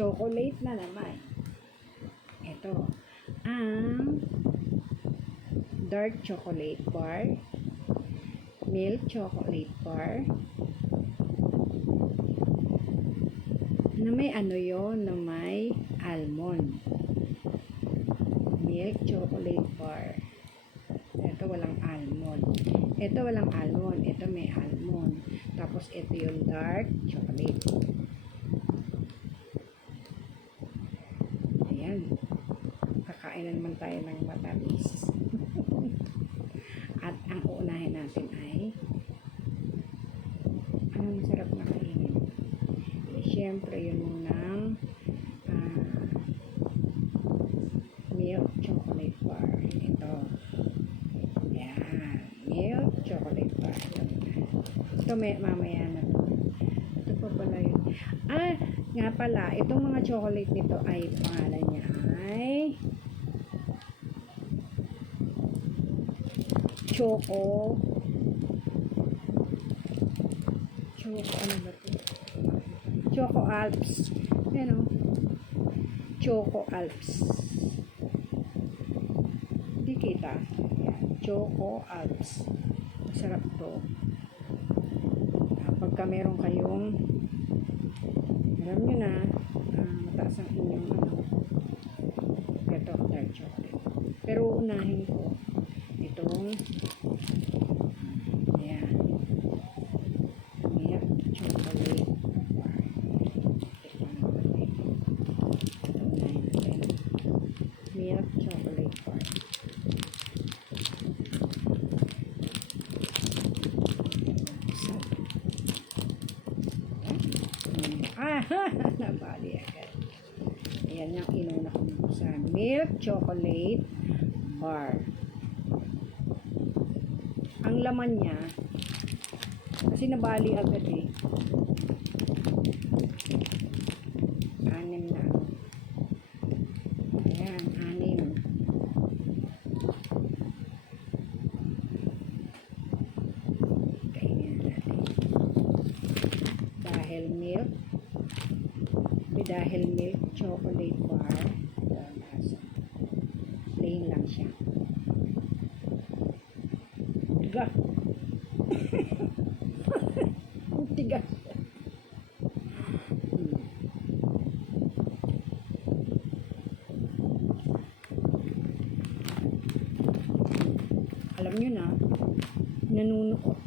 chocolate na naman. Ito, ang dark chocolate bar, milk chocolate bar, na may ano yon, na may almond. Milk chocolate bar. Ito walang almond. Ito walang almond. Ito may almond. Tapos ito yung dark chocolate. Ayan. Kakain na naman tayo ng matamis. At ang uunahin natin ay anong masarap na kainin? Siyempre yun munang milk chocolate bar. Ito. Yan. Milk chocolate bar. Ito may mamaya na. Ito pa pala yun. Nga pala, itong mga chocolate nito ay pangalan niya ay Choco ano ba ito? Choco Alps. Ayan o. Choco Alps. Hindi kita. Ayan. Choco Alps. Masarap to. Pagka meron kayong alam nyo na mataas ang inyong ito, dark chocolate. Pero unahin ko itong ayan, milk chocolate bar. Ito unahin natin. Milk chocolate bar. Nabali agad. Ayan yung inuna ko sa milk chocolate bar. Ang laman niya kasi nabali agad eh. 6 na. Ayan, 6. Kainin natin. Dahil milk chocolate bar, plain lang siya. Tiga. Tiga. Alam nyo na, nanunukot.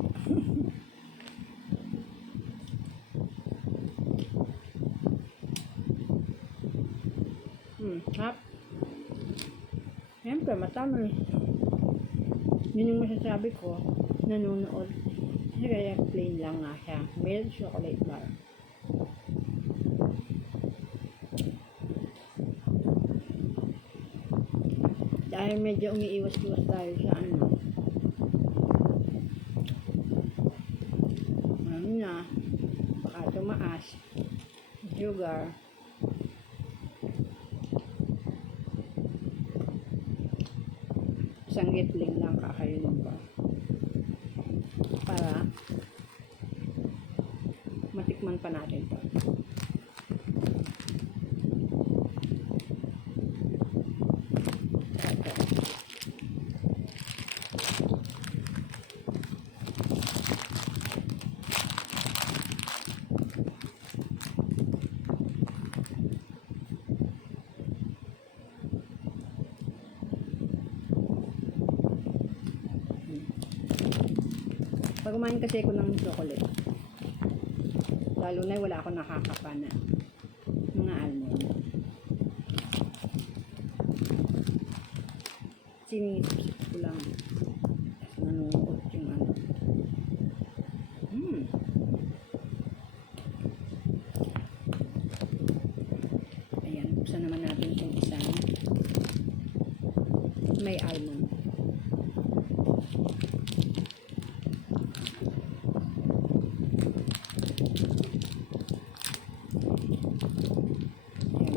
Hap. Siyempre, matamis. Yun yung masasabi ko, nanonood. Kaya plain lang nga siya. Milk chocolate bar. Dahil medyo umiiwas-iwas tayo sa ano. Ano na, baka tumaas. Sugar. Isang gitling lang kakainin ko para matikman pa natin to. Pag kumain kasi ako ng chocolate, lalo na wala akong nakakapa na mga almond. Sinisip ko lang. Nanuot yung ano. Ayan, buksan naman natin itong isang may almond.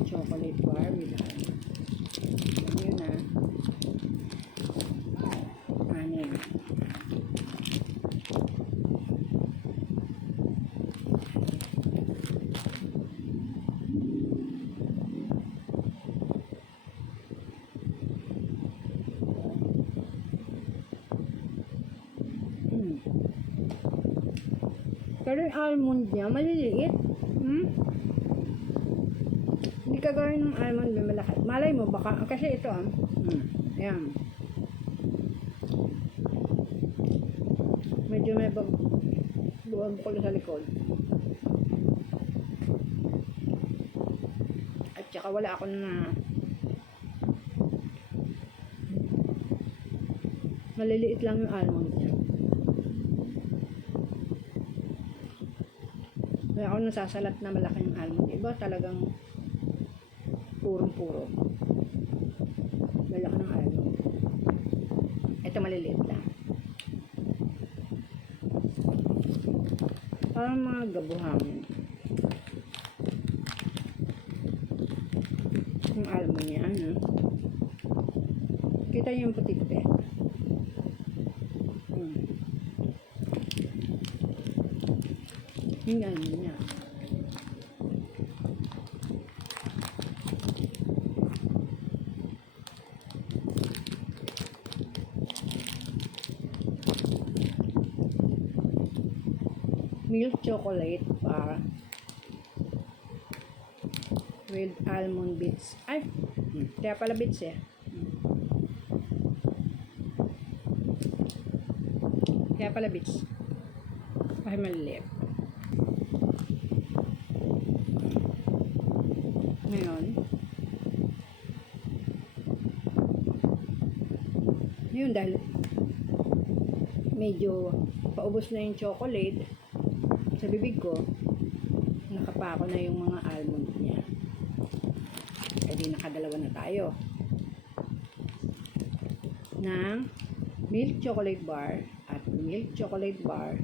Chocolate bar with almond. Yun na. Ano yun? Pero yung almond niya, maliliit. Hindi ka gawin ng almond na malaki. Malay mo, baka, kasi ito ayan. Medyo may buwag ko sa likod. At saka wala ako na maliliit lang yung almond niya. Wala ako nasasalat na malaki yung almond. Iba talagang purong-puro. Malaki ng almond. Ito maliliit lang. Parang mga gabuhangin. Yung almond niya, ano? Kita niyo yung puti-puti. Yung almond niya. Milk chocolate bar with almond bits. Ay, kaya pala bits eh. Kaya pala bits. Ay, maliliit. Ngayon dahil medyo paubos na yung chocolate sa bibig ko, nakapako na yung mga almond niya. Kaya nakadalawa na tayo ng milk chocolate bar at milk chocolate bar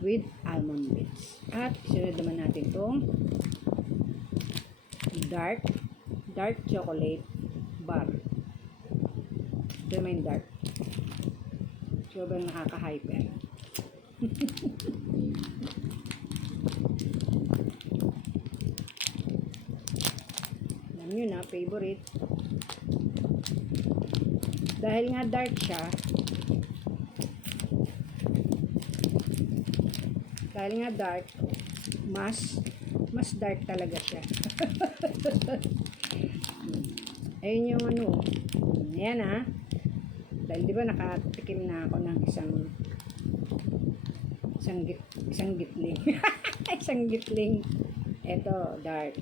with almond bits. At sunod naman natin itong dark chocolate bar. Ito naman yung dark. Sobrang nakaka-hyper. Alam nyo na, favorite. Dahil nga dark siya, mas dark talaga siya. Ayun yung ano. Ayan ha. Dahil di ba nakatikim na ako ng isang gitling. Isang gitling. Ito, dark.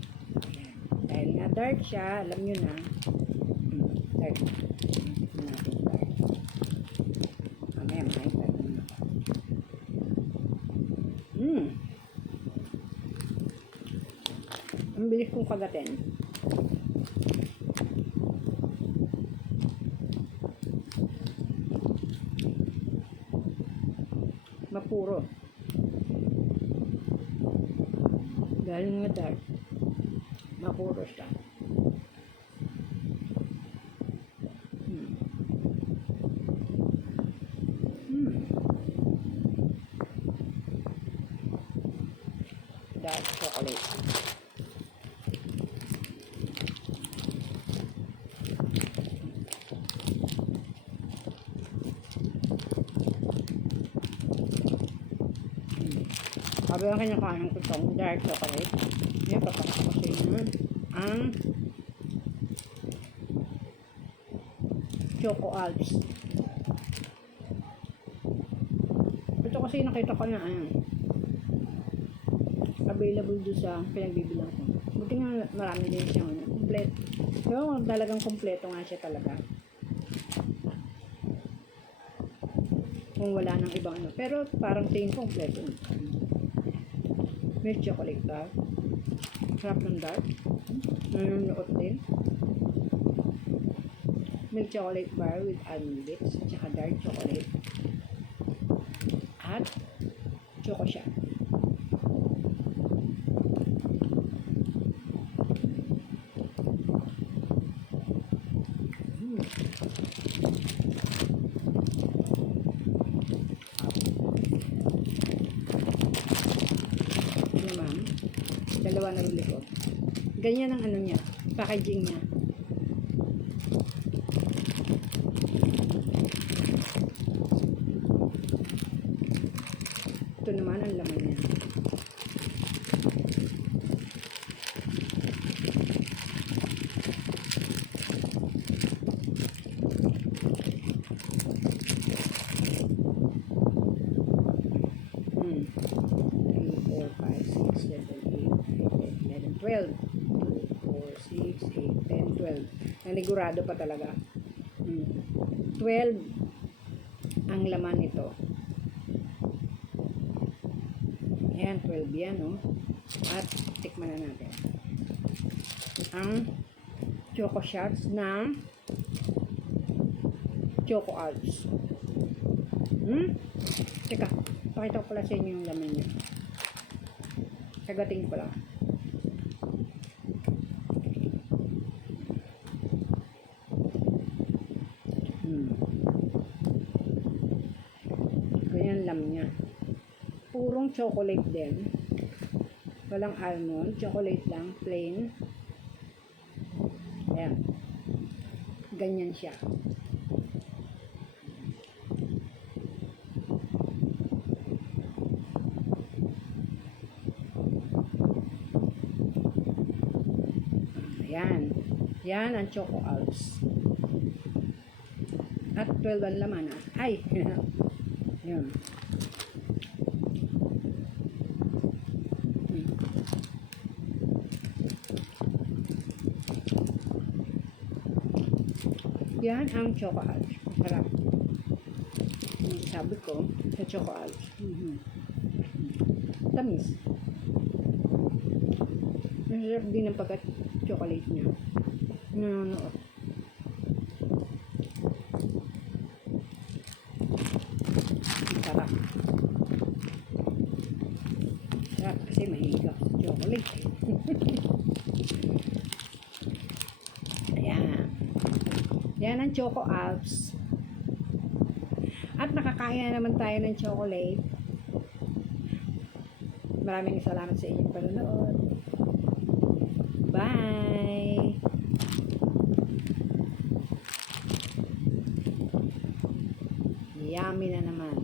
Ayan. Dahil nga dark siya, alam nyo na. Dark. Natin dark. Mamaya, makita nyo. Ang bilis kong kagatin. Mapuro. Dahil nga dark, mapuro siya. Dark chocolate. Sabi ang kinakain ko itong dark chocolate. Yan, papakakasin na ang Choco Alps. Ito kasi nakita ko na available doon sa pinagbibilang ko. Buti nga marami din siyang complete. Yung talagang kompleto nga siya talaga. Kung wala nang ibang ano. Pero parang tingin ko kompleto. Milk chocolate bar. Sarap ng dark. Nanonood din. Milk chocolate bar with almond bits. At saka dark chocolate. At choco siya. Dalawa na rin likod. Ganyan ang ano niya, packaging niya. Ito naman ang laman niya. 12. 2, 4, 6, 8, 10, 12. Nanigurado pa talaga. 12 ang laman nito. Ayan, 12 yan, no? At tikman na natin. Ang Choco Shots ng Choco Alps. Teka, pakita ko pala sa inyo yung laman niya. Kagating ko lang. Ganyan lang niya. Purong chocolate din. Walang almond. Chocolate lang. Plain. Ayan. Ganyan siya. Ayan. Yan ang Choco Alps. At 12 ang laman. Ay! Yun. Yan ang Choco Alps. Sarap. Sabi ko, sa Choco Alps. Tamis. Masarap din ang pagka-chocolate niya. Nanonood. Sarap. Sarap kasi mahilig ako sa chocolate. Ayan. Yan ang Choco Alps. At nakakain na naman tayo ng chocolate. Maraming salamat sa inyong panonood. Bye! Yummy na naman.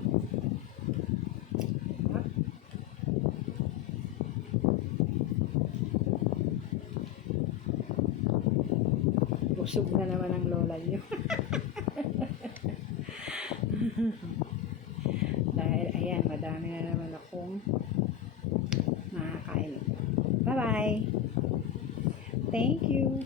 Busog na naman ang lola nyo. Dahil, ayan, madami na naman akong makakain ito. Bye-bye! Thank you!